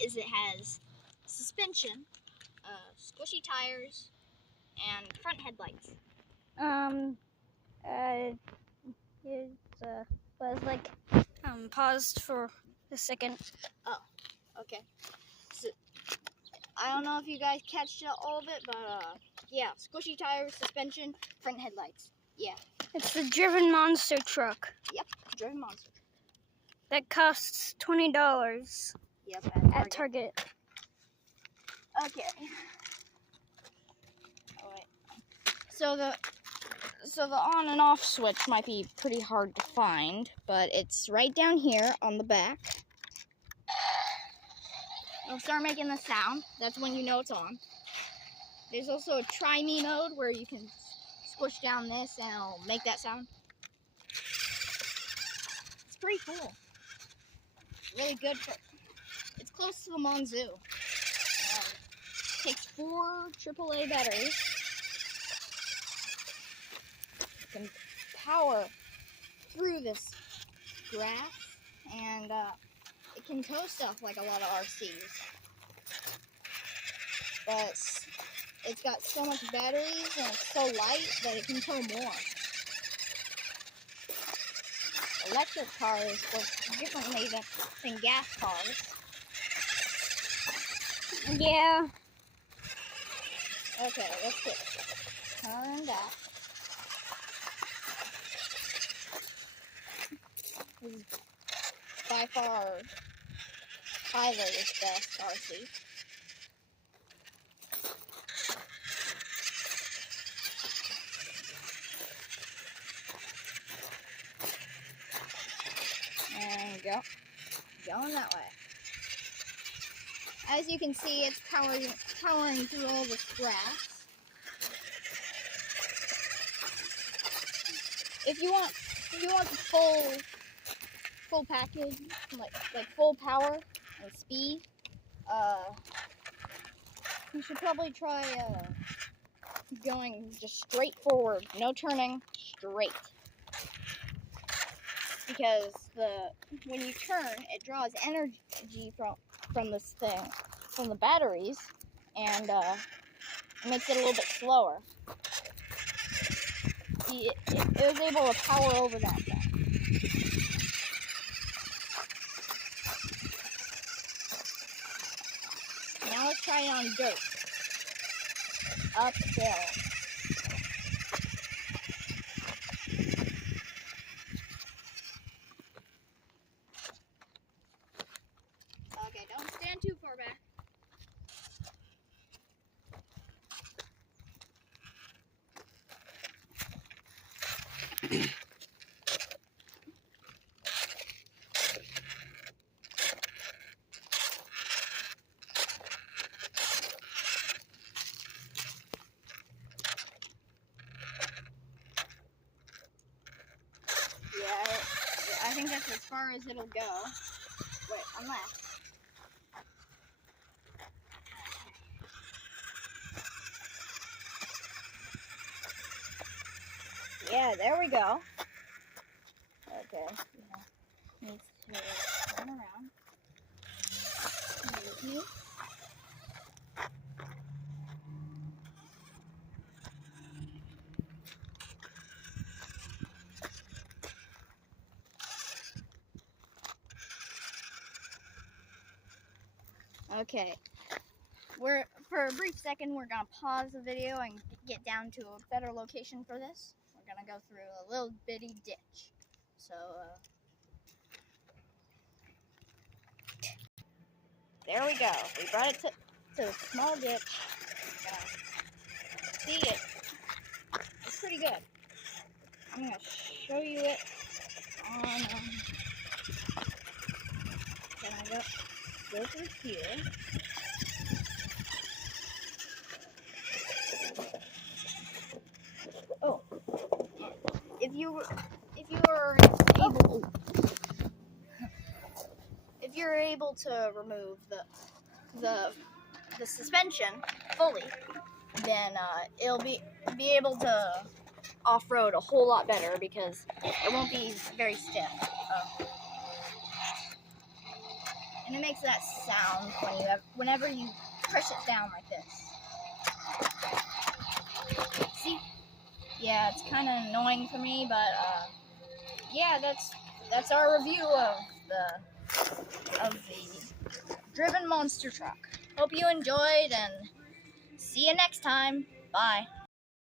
is it has suspension, squishy tires, and front headlights. It was like paused for a second. Oh, okay. So, I don't know if you guys catched all of it, but yeah, squishy tires, suspension, front headlights. Yeah. It's the Driven Monster truck. Yep, Driven Monster. That costs $20. Yep, at Target. Okay. All right. So the on and off switch might be pretty hard to find, but it's right down here on the back. It'll start making the sound. That's when you know it's on. There's also a try me mode where you can squish down this and it'll make that sound. It's pretty cool. Really good for. It's close to the Monzoo. Takes 4 AAA batteries. It can power through this grass, and it can tow stuff like a lot of RCs. But it's got so much batteries and it's so light that it can tow more. Electric cars work differently than gas cars. Yeah. Okay, let's get turned up. This is by far Tyler's best RC. And going that way. As you can see, it's powering through all this grass. If you want the full package, like full power and speed, you should probably try going just straight forward, no turning, straight. Because when you turn, it draws energy from this thing, from the batteries, and it makes it a little bit slower. It was able to power over that thing. Now let's try it on dirt. Uphill. Okay, don't stand too far back. I think that's as far as it'll go. Wait, on left. Yeah, there we go. Okay. Needs to turn around. Excuse me. Okay. For a brief second, we're gonna pause the video and get down to a better location for this. We're gonna go through a little bitty ditch. So, there we go. We brought it to a small ditch. We're gonna see it. It's pretty good. I'm gonna show you it on. Can I go through here? Oh, if you're able to remove the suspension fully, then it'll be able to off-road a whole lot better because it won't be very stiff. And it makes that sound whenever you push it down like this. See? Yeah, it's kind of annoying for me, but yeah, that's our review of the Driven Monster Truck. Hope you enjoyed, and see you next time. Bye.